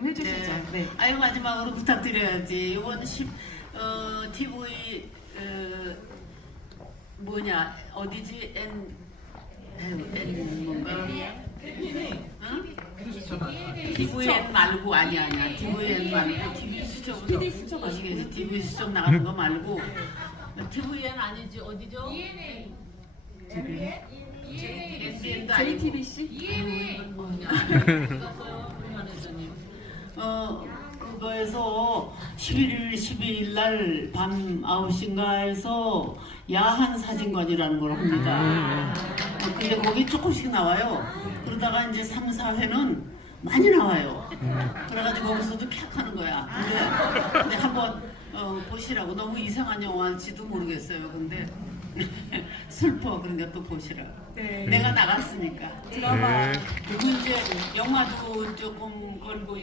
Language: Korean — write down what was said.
좀 해주시죠. 네. 아유 마지막으로 부탁드려야지. 이번 10 어, TV 어, 뭐냐 어디지 N N, N 뭔가 응? TVN 말고 아니 아니야. TVN 말고 TV 수첩 PD 수첩 아시겠지? TV 수첩 나가는 거 말고 TVN 아니지 어디죠? TVN JTBC? 어, 그거에서 11일, 12일 날 밤 9시인가에서 야한 사진관이라는 걸 합니다. 어, 근데 거기 조금씩 나와요. 그러다가 이제 3, 4회는 많이 나와요. 그래가지고 거기서도 캬 하는 거야. 근데, 근데 한번 어, 보시라고 너무 이상한 영화인지도 모르겠어요. 근데 슬퍼. 그러니까 또 보시라고. 네. 내가 나갔으니까. 드라마 네. 그리고 이제 영화도 조금 걸고